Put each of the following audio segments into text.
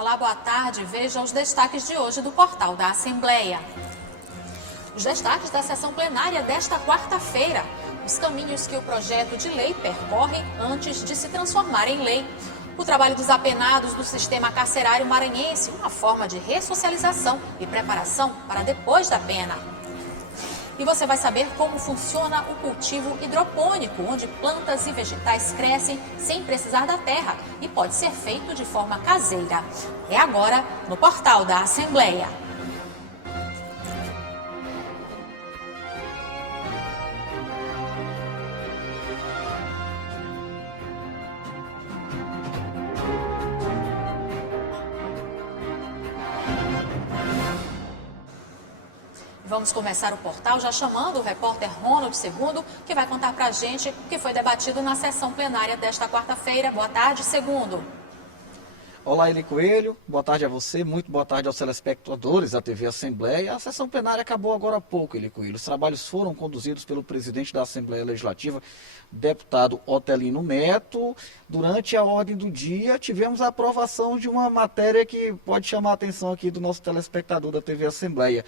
Olá, boa tarde. Veja os destaques de hoje do portal da Assembleia. Os destaques da sessão plenária desta quarta-feira. Os caminhos que o projeto de lei percorre antes de se transformar em lei. O trabalho dos apenados do sistema carcerário maranhense, uma forma de ressocialização e preparação para depois da pena. E você vai saber como funciona o cultivo hidropônico, onde plantas e vegetais crescem sem precisar da terra e pode ser feito de forma caseira. É agora no portal da Assembleia. Vamos começar o portal já chamando o repórter Ronald Segundo, que vai contar pra gente o que foi debatido na sessão plenária desta quarta-feira. Boa tarde, Segundo. Olá, Eli Coelho. Boa tarde a você, muito boa tarde aos telespectadores da TV Assembleia. A sessão plenária acabou agora há pouco, Eli Coelho. Os trabalhos foram conduzidos pelo presidente da Assembleia Legislativa, deputado Otelino Neto. Durante a ordem do dia, tivemos a aprovação de uma matéria que pode chamar a atenção aqui do nosso telespectador da TV Assembleia.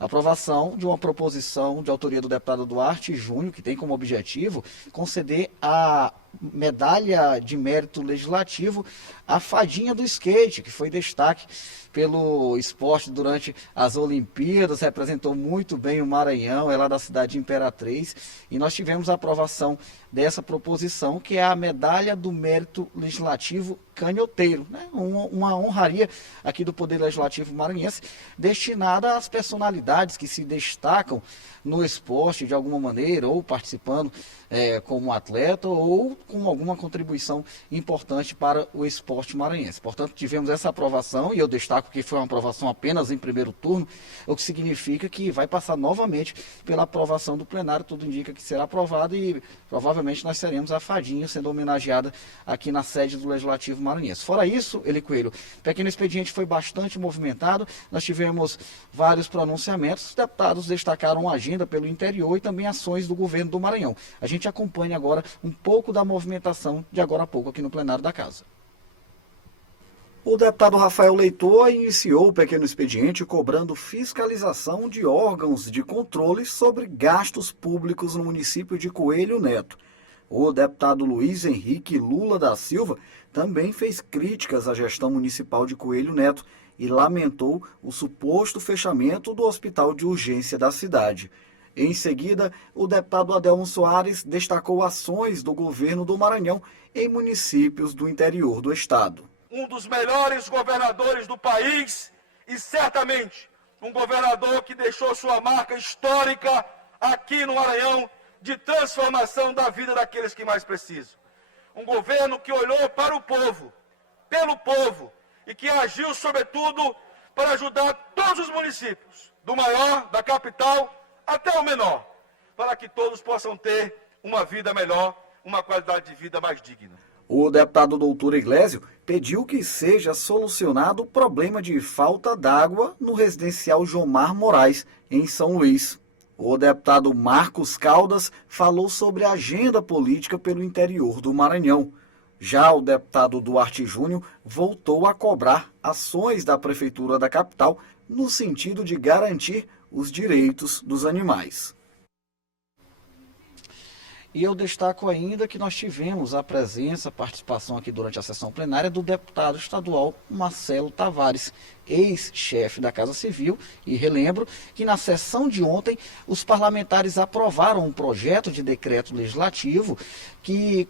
Aprovação de uma proposição de autoria do deputado Duarte Júnior, que tem como objetivo conceder a medalha de mérito legislativo à fadinha do skate, que foi destaque pelo esporte durante as Olimpíadas, representou muito bem o Maranhão, é lá da cidade de Imperatriz, e nós tivemos a aprovação dessa proposição, que é a medalha do mérito legislativo canhoteiro, né? Uma honraria aqui do Poder Legislativo maranhense, destinada às personalidades que se destacam no esporte de alguma maneira, ou participando como atleta, ou com alguma contribuição importante para o esporte maranhense. Portanto, tivemos essa aprovação, e eu destaco que foi uma aprovação apenas em primeiro turno, o que significa que vai passar novamente pela aprovação do plenário. Tudo indica que será aprovado e provavelmente nós teremos a fadinha sendo homenageada aqui na sede do Legislativo maranhense. Fora isso, Eli Coelho, o pequeno expediente foi bastante movimentado, nós tivemos vários pronunciamentos, os deputados destacaram a agenda pelo interior e também ações do governo do Maranhão. A gente acompanha agora um pouco da movimentação de agora a pouco aqui no plenário da Casa. O deputado Rafael Leitor iniciou o pequeno expediente cobrando fiscalização de órgãos de controle sobre gastos públicos no município de Coelho Neto. O deputado Luiz Henrique Lula da Silva também fez críticas à gestão municipal de Coelho Neto e lamentou o suposto fechamento do hospital de urgência da cidade. Em seguida, o deputado Adelmo Soares destacou ações do governo do Maranhão em municípios do interior do estado. Um dos melhores governadores do país e certamente um governador que deixou sua marca histórica aqui no Maranhão de transformação da vida daqueles que mais precisam. Um governo que olhou para o povo, pelo povo, e que agiu, sobretudo, para ajudar todos os municípios, do maior, da capital, até o menor, para que todos possam ter uma vida melhor, uma qualidade de vida mais digna. O deputado doutor Iglesio pediu que seja solucionado o problema de falta d'água no residencial Jomar Moraes, em São Luís. O deputado Marcos Caldas falou sobre a agenda política pelo interior do Maranhão. Já o deputado Duarte Júnior voltou a cobrar ações da Prefeitura da capital no sentido de garantir os direitos dos animais. E eu destaco ainda que nós tivemos a presença, a participação aqui durante a sessão plenária do deputado estadual Marcelo Tavares, ex-chefe da Casa Civil, e relembro que na sessão de ontem os parlamentares aprovaram um projeto de decreto legislativo que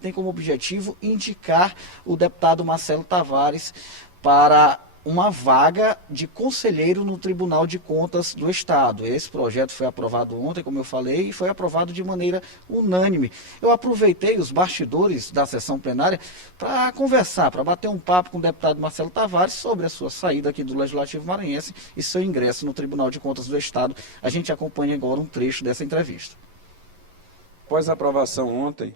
tem como objetivo indicar o deputado Marcelo Tavares para uma vaga de conselheiro no Tribunal de Contas do Estado. Esse projeto foi aprovado ontem, como eu falei, e foi aprovado de maneira unânime. Eu aproveitei os bastidores da sessão plenária para conversar, para bater um papo com o deputado Marcelo Tavares sobre a sua saída aqui do Legislativo Maranhense e seu ingresso no Tribunal de Contas do Estado. A gente acompanha agora um trecho dessa entrevista. Após a aprovação ontem,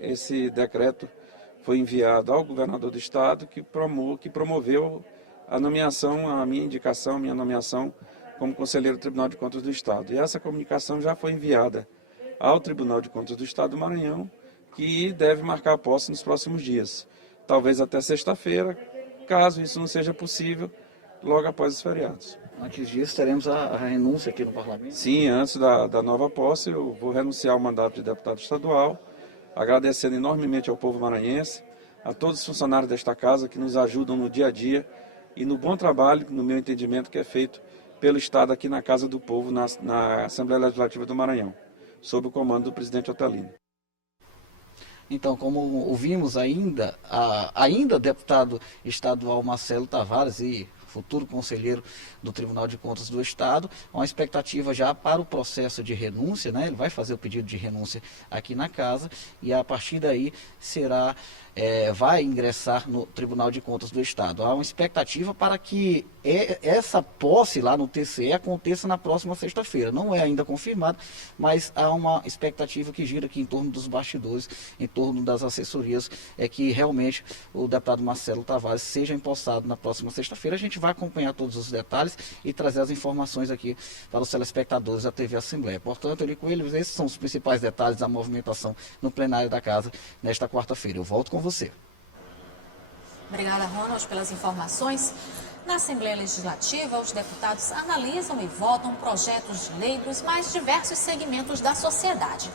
esse decreto foi enviado ao governador do Estado, que promoveu a nomeação, a minha indicação, a minha nomeação como conselheiro do Tribunal de Contas do Estado. E essa comunicação já foi enviada ao Tribunal de Contas do Estado do Maranhão, que deve marcar a posse nos próximos dias. Talvez até sexta-feira, caso isso não seja possível, logo após os feriados. Antes disso, teremos a renúncia aqui no Parlamento? Sim, antes da nova posse, eu vou renunciar ao mandato de deputado estadual, agradecendo enormemente ao povo maranhense, a todos os funcionários desta casa que nos ajudam no dia a dia e no bom trabalho, no meu entendimento, que é feito pelo Estado aqui na Casa do Povo, na Assembleia Legislativa do Maranhão, sob o comando do presidente Otelino. Então, como ouvimos ainda deputado estadual Marcelo Tavares e futuro conselheiro do Tribunal de Contas do Estado, há uma expectativa já para o processo de renúncia, né? Ele vai fazer o pedido de renúncia aqui na casa e a partir daí vai ingressar no Tribunal de Contas do Estado. Há uma expectativa para que essa posse lá no TCE aconteça na próxima sexta-feira. Não é ainda confirmado, mas há uma expectativa que gira aqui em torno dos bastidores, em torno das assessorias, que realmente o deputado Marcelo Tavares seja empossado na próxima sexta-feira. A gente vai acompanhar todos os detalhes e trazer as informações aqui para os telespectadores da TV Assembleia. Portanto, Eli Coelho, esses são os principais detalhes da movimentação no plenário da casa nesta quarta-feira. Eu volto com você. Obrigada, Ronald, pelas informações. Na Assembleia Legislativa, os deputados analisam e votam projetos de lei dos mais diversos segmentos da sociedade.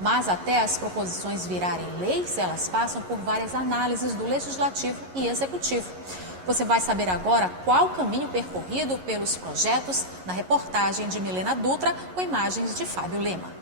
Mas até as proposições virarem leis, elas passam por várias análises do Legislativo e Executivo. Você vai saber agora qual o caminho percorrido pelos projetos na reportagem de Milena Dutra, com imagens de Fábio Lema.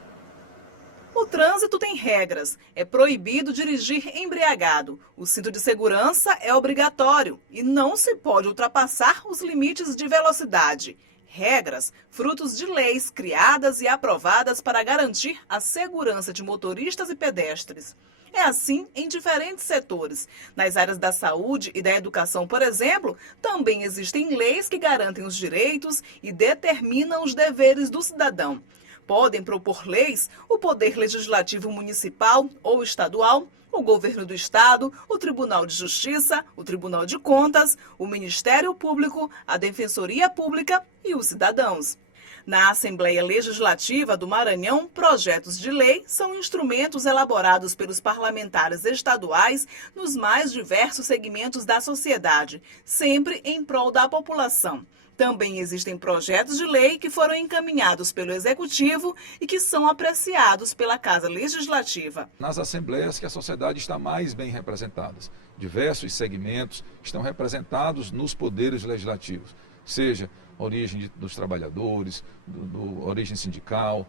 O trânsito tem regras. É proibido dirigir embriagado. O cinto de segurança é obrigatório e não se pode ultrapassar os limites de velocidade. Regras, frutos de leis criadas e aprovadas para garantir a segurança de motoristas e pedestres. É assim em diferentes setores. Nas áreas da saúde e da educação, por exemplo, também existem leis que garantem os direitos e determinam os deveres do cidadão. Podem propor leis o Poder Legislativo Municipal ou Estadual, o Governo do Estado, o Tribunal de Justiça, o Tribunal de Contas, o Ministério Público, a Defensoria Pública e os cidadãos. Na Assembleia Legislativa do Maranhão, projetos de lei são instrumentos elaborados pelos parlamentares estaduais nos mais diversos segmentos da sociedade, sempre em prol da população. Também existem projetos de lei que foram encaminhados pelo Executivo e que são apreciados pela Casa Legislativa. Nas assembleias que a sociedade está mais bem representada. Diversos segmentos estão representados nos poderes legislativos, seja a origem dos trabalhadores, origem sindical,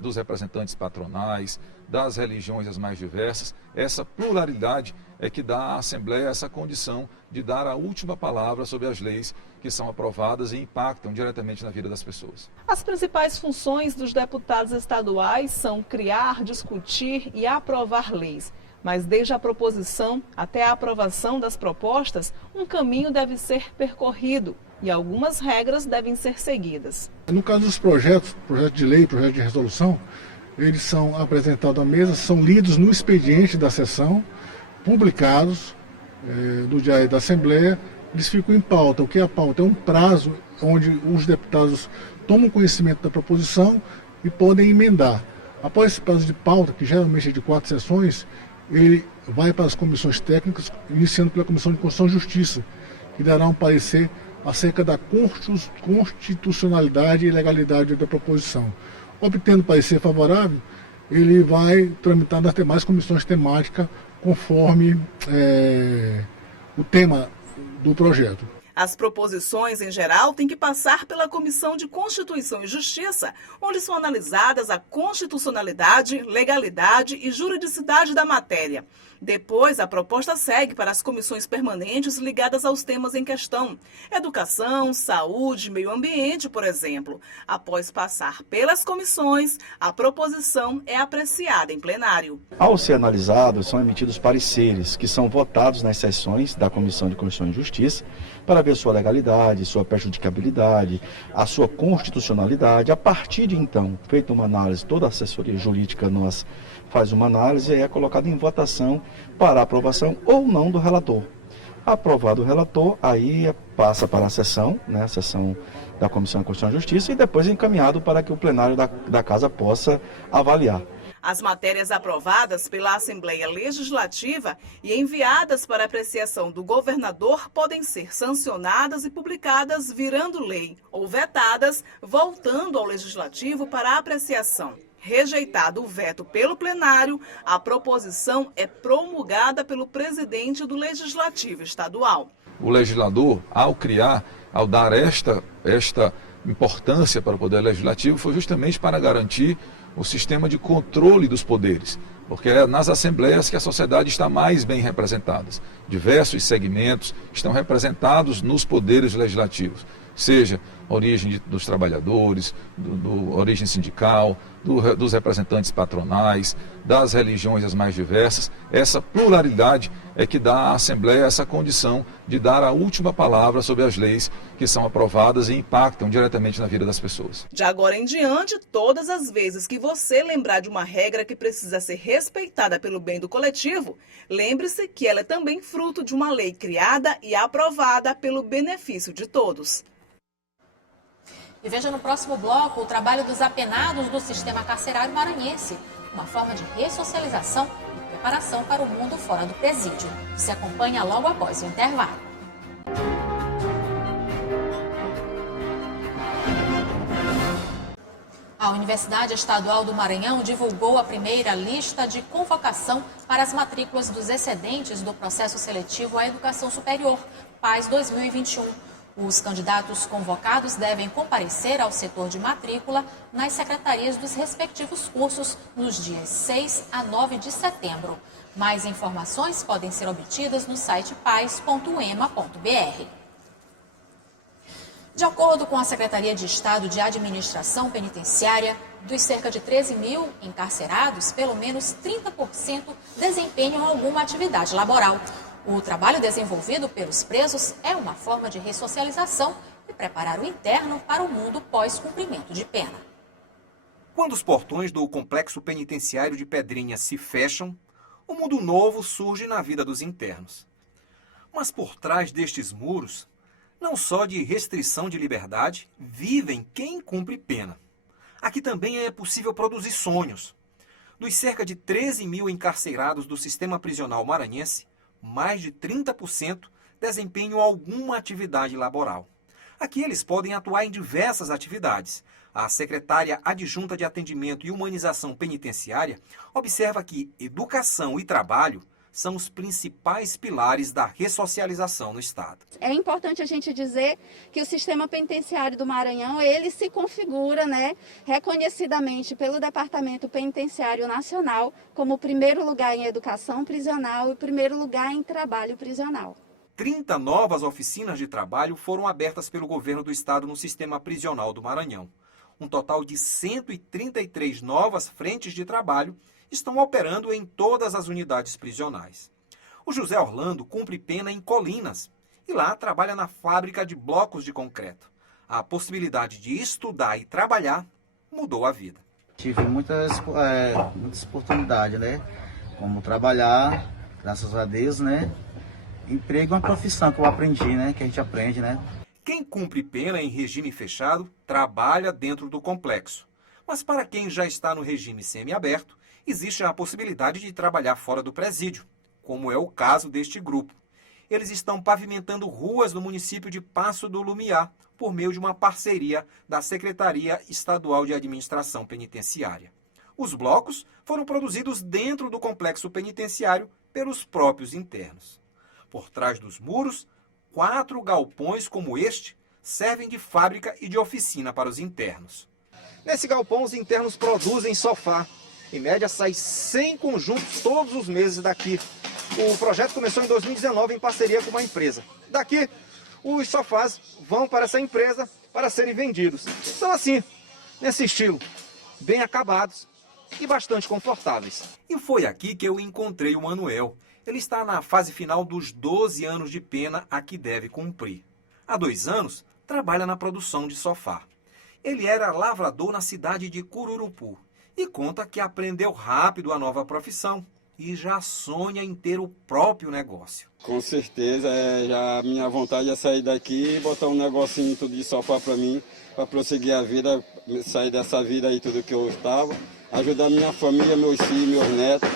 dos representantes patronais, das religiões as mais diversas. Essa pluralidade é que dá à Assembleia essa condição de dar a última palavra sobre as leis que são aprovadas e impactam diretamente na vida das pessoas. As principais funções dos deputados estaduais são criar, discutir e aprovar leis. Mas desde a proposição até a aprovação das propostas, um caminho deve ser percorrido e algumas regras devem ser seguidas. No caso dos projetos de lei, projeto de resolução, eles são apresentados à mesa, são lidos no expediente da sessão, publicados no Diário da Assembleia, eles ficam em pauta. O que é a pauta? É um prazo onde os deputados tomam conhecimento da proposição e podem emendar. Após esse prazo de pauta, que geralmente é de 4 sessões, ele vai para as comissões técnicas, iniciando pela Comissão de Constituição e Justiça, que dará um parecer acerca da constitucionalidade e legalidade da proposição. Obtendo parecer favorável, ele vai tramitar nas demais comissões temáticas conforme o tema do projeto. As proposições, em geral, têm que passar pela Comissão de Constituição e Justiça, onde são analisadas a constitucionalidade, legalidade e juridicidade da matéria. Depois, a proposta segue para as comissões permanentes ligadas aos temas em questão. Educação, saúde, meio ambiente, por exemplo. Após passar pelas comissões, a proposição é apreciada em plenário. Ao ser analisado, são emitidos pareceres que são votados nas sessões da Comissão de Constituição e Justiça para ver sua legalidade, sua prejudicabilidade, a sua constitucionalidade. A partir de então, feita uma análise, toda a assessoria jurídica nós faz uma análise e é colocada em votação para aprovação ou não do relator. Aprovado o relator, aí passa para a sessão, né, a sessão da Comissão de Constituição e Justiça, e depois é encaminhado para que o plenário da Casa possa avaliar. As matérias aprovadas pela Assembleia Legislativa e enviadas para apreciação do governador podem ser sancionadas e publicadas virando lei, ou vetadas, voltando ao Legislativo para apreciação. Rejeitado o veto pelo plenário, a proposição é promulgada pelo presidente do Legislativo Estadual. O legislador, ao dar esta importância para o Poder Legislativo, foi justamente para garantir o sistema de controle dos poderes, porque é nas assembleias que a sociedade está mais bem representada. Diversos segmentos estão representados nos poderes legislativos, seja a origem dos trabalhadores, origem sindical, dos representantes patronais, das religiões as mais diversas. Essa pluralidade é que dá à Assembleia essa condição de dar a última palavra sobre as leis que são aprovadas e impactam diretamente na vida das pessoas. De agora em diante, todas as vezes que você lembrar de uma regra que precisa ser respeitada pelo bem do coletivo, lembre-se que ela é também fruto de uma lei criada e aprovada pelo benefício de todos. E veja no próximo bloco o trabalho dos apenados do sistema carcerário maranhense, uma forma de ressocialização e preparação para o mundo fora do presídio. Se acompanha logo após o intervalo. A Universidade Estadual do Maranhão divulgou a primeira lista de convocação para as matrículas dos excedentes do processo seletivo à educação superior, PAS 2021. Os candidatos convocados devem comparecer ao setor de matrícula nas secretarias dos respectivos cursos nos dias 6 a 9 de setembro. Mais informações podem ser obtidas no site pais.ema.br. De acordo com a Secretaria de Estado de Administração Penitenciária, dos cerca de 13 mil encarcerados, pelo menos 30% desempenham alguma atividade laboral. O trabalho desenvolvido pelos presos é uma forma de ressocialização e preparar o interno para o mundo pós-cumprimento de pena. Quando os portões do complexo penitenciário de Pedrinha se fecham, um mundo novo surge na vida dos internos. Mas por trás destes muros, não só de restrição de liberdade, vivem quem cumpre pena. Aqui também é possível produzir sonhos. Dos cerca de 13 mil encarcerados do sistema prisional maranhense, mais de 30% desempenham alguma atividade laboral. Aqui eles podem atuar em diversas atividades. A secretária adjunta de Atendimento e Humanização Penitenciária observa que educação e trabalho são os principais pilares da ressocialização no Estado. É importante a gente dizer que o sistema penitenciário do Maranhão, ele se configura, reconhecidamente pelo Departamento Penitenciário Nacional como o primeiro lugar em educação prisional e o primeiro lugar em trabalho prisional. 30 novas oficinas de trabalho foram abertas pelo governo do Estado no sistema prisional do Maranhão. Um total de 133 novas frentes de trabalho estão operando em todas as unidades prisionais. O José Orlando cumpre pena em Colinas e lá trabalha na fábrica de blocos de concreto. A possibilidade de estudar e trabalhar mudou a vida. Tive muitas oportunidades, como trabalhar, graças a Deus, Emprego é uma profissão que eu aprendi, que a gente aprende, Quem cumpre pena em regime fechado trabalha dentro do complexo. Mas para quem já está no regime semiaberto, existe a possibilidade de trabalhar fora do presídio, como é o caso deste grupo. Eles estão pavimentando ruas no município de Passo do Lumiar, por meio de uma parceria da Secretaria Estadual de Administração Penitenciária. Os blocos foram produzidos dentro do complexo penitenciário pelos próprios internos. Por trás dos muros, 4 galpões como este servem de fábrica e de oficina para os internos. Nesse galpão, os internos produzem sofá. Em média, sai 100 conjuntos todos os meses daqui. O projeto começou em 2019 em parceria com uma empresa. Daqui, os sofás vão para essa empresa para serem vendidos. São assim, nesse estilo, bem acabados e bastante confortáveis. E foi aqui que eu encontrei o Manuel. Ele está na fase final dos 12 anos de pena a que deve cumprir. Há 2 anos, trabalha na produção de sofá. Ele era lavrador na cidade de Cururupu e conta que aprendeu rápido a nova profissão e já sonha em ter o próprio negócio. Com certeza, já a minha vontade é sair daqui e botar um negocinho tudo de sofá para mim, para prosseguir a vida, sair dessa vida aí tudo que eu estava, ajudar minha família, meus filhos, meus netos.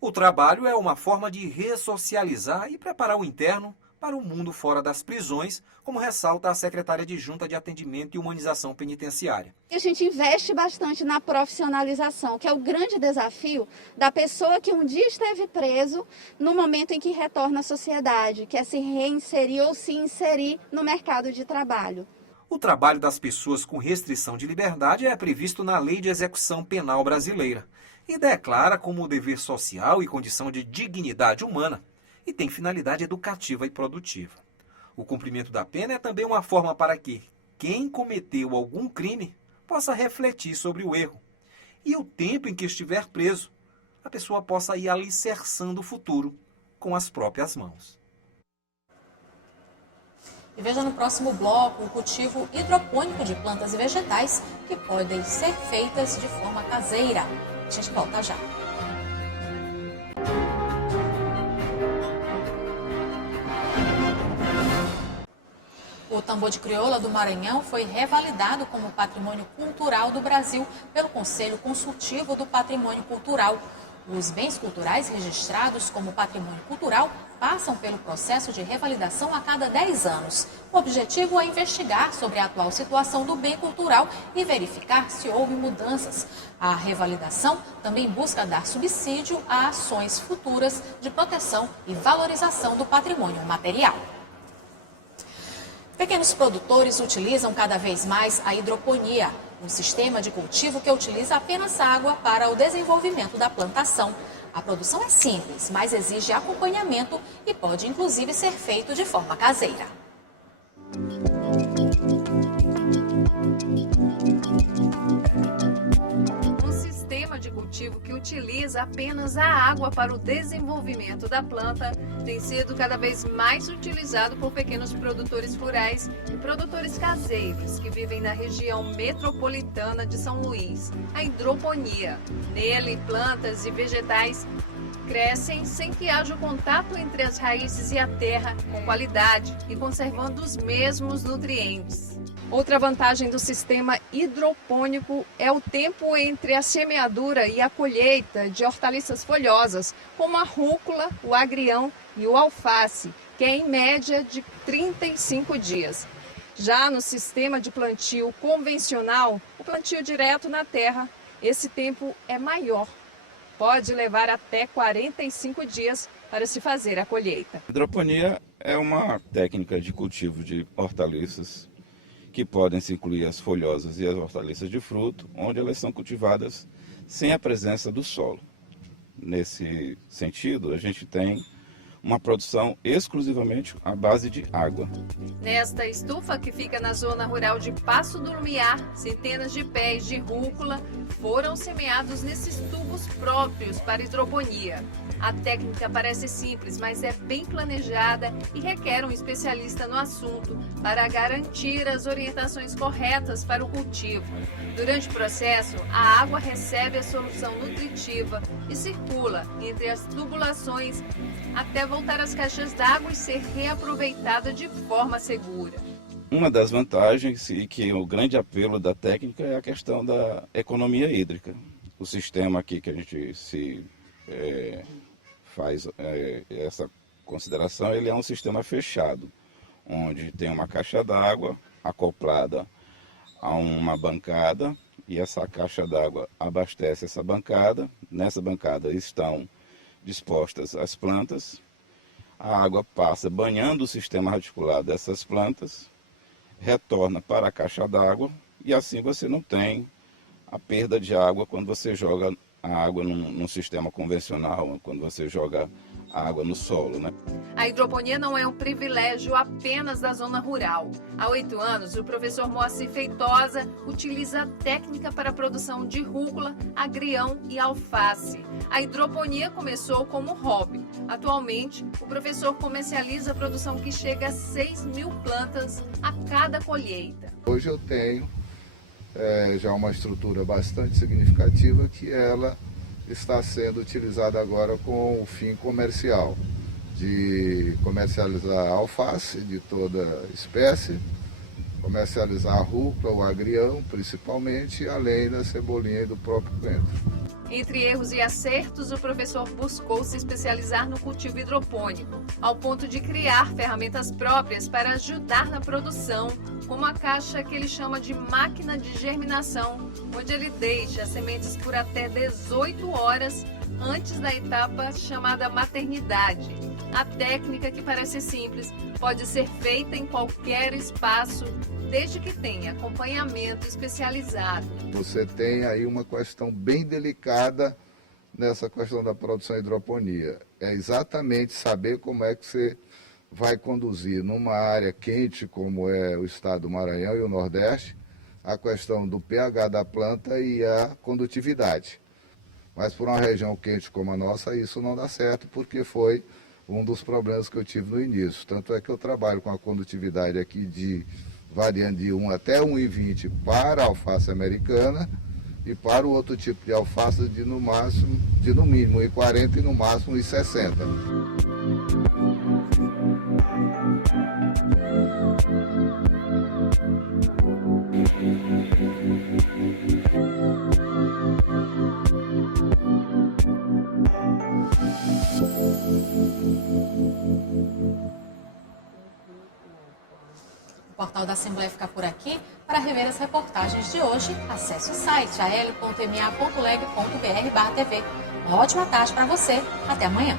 O trabalho é uma forma de ressocializar e preparar o interno para o mundo fora das prisões, como ressalta a secretária adjunta de Atendimento e Humanização Penitenciária. A gente investe bastante na profissionalização, que é o grande desafio da pessoa que um dia esteve preso no momento em que retorna à sociedade, que é se reinserir ou se inserir no mercado de trabalho. O trabalho das pessoas com restrição de liberdade é previsto na Lei de Execução Penal Brasileira e declara como dever social e condição de dignidade humana e tem finalidade educativa e produtiva. O cumprimento da pena é também uma forma para que quem cometeu algum crime possa refletir sobre o erro e o tempo em que estiver preso, a pessoa possa ir alicerçando o futuro com as próprias mãos. E veja no próximo bloco o cultivo hidropônico de plantas e vegetais que podem ser feitas de forma caseira. A gente volta já. O tambor de crioula do Maranhão foi revalidado como Patrimônio Cultural do Brasil pelo Conselho Consultivo do Patrimônio Cultural. Os bens culturais registrados como patrimônio cultural passam pelo processo de revalidação a cada 10 anos. O objetivo é investigar sobre a atual situação do bem cultural e verificar se houve mudanças. A revalidação também busca dar subsídio a ações futuras de proteção e valorização do patrimônio material. Pequenos produtores utilizam cada vez mais a hidroponia, um sistema de cultivo que utiliza apenas água para o desenvolvimento da plantação. A produção é simples, mas exige acompanhamento e pode inclusive ser feito de forma caseira. De cultivo que utiliza apenas a água para o desenvolvimento da planta tem sido cada vez mais utilizado por pequenos produtores rurais e produtores caseiros que vivem na região metropolitana de São Luís. A hidroponia. Nele, plantas e vegetais crescem sem que haja o contato entre as raízes e a terra, com qualidade e conservando os mesmos nutrientes. Outra vantagem do sistema hidropônico é o tempo entre a semeadura e a colheita de hortaliças folhosas, como a rúcula, o agrião e o alface, que é em média de 35 dias. Já no sistema de plantio convencional, o plantio direto na terra, esse tempo é maior. Pode levar até 45 dias para se fazer a colheita. Hidroponia é uma técnica de cultivo de hortaliças que podem se incluir as folhosas e as hortaliças de fruto, onde elas são cultivadas sem a presença do solo. Nesse sentido, a gente tem uma produção exclusivamente à base de água. Nesta estufa que fica na zona rural de Passo do Lumiar, centenas de pés de rúcula foram semeados nesses tubos próprios para hidroponia. A técnica parece simples, mas é bem planejada e requer um especialista no assunto para garantir as orientações corretas para o cultivo. Durante o processo, a água recebe a solução nutritiva e circula entre as tubulações até voltar às caixas d'água e ser reaproveitada de forma segura. Uma das vantagens e que o grande apelo da técnica é a questão da economia hídrica. O sistema aqui que a gente faz essa consideração, ele é um sistema fechado, onde tem uma caixa d'água acoplada a uma bancada e essa caixa d'água abastece essa bancada. Nessa bancada estão dispostas as plantas, a água passa banhando o sistema radicular dessas plantas, retorna para a caixa d'água e assim você não tem a perda de água quando você joga a água num sistema convencional, quando você joga a água no solo, né? A hidroponia não é um privilégio apenas da zona rural. Há 8 anos, o professor Moacir Feitosa utiliza a técnica para a produção de rúcula, agrião e alface. A hidroponia começou como hobby. Atualmente, o professor comercializa a produção que chega a 6.000 plantas a cada colheita. Hoje eu tenho já uma estrutura bastante significativa que ela está sendo utilizada agora com o fim comercial, de comercializar alface de toda espécie, comercializar a rúcula, o agrião, principalmente, além da cebolinha e do próprio coentro. Entre erros e acertos, o professor buscou se especializar no cultivo hidropônico, ao ponto de criar ferramentas próprias para ajudar na produção, como a caixa que ele chama de máquina de germinação, onde ele deixa as sementes por até 18 horas antes da etapa chamada maternidade. A técnica, que parece simples, pode ser feita em qualquer espaço, desde que tenha acompanhamento especializado. Você tem aí uma questão bem delicada nessa questão da produção de hidroponia. É exatamente saber como é que você vai conduzir numa área quente, como é o estado do Maranhão e o Nordeste, a questão do pH da planta e a condutividade. Mas por uma região quente como a nossa, isso não dá certo, porque foi um dos problemas que eu tive no início. Tanto é que eu trabalho com a condutividade aqui variando de 1 até 1,20 para a alface americana e para o outro tipo de alface de no mínimo 1,40 e no máximo 1,60. O Portal da Assembleia fica por aqui. Para rever as reportagens de hoje, acesse o site al.ma.leg.br/tv. Uma ótima tarde para você. Até amanhã.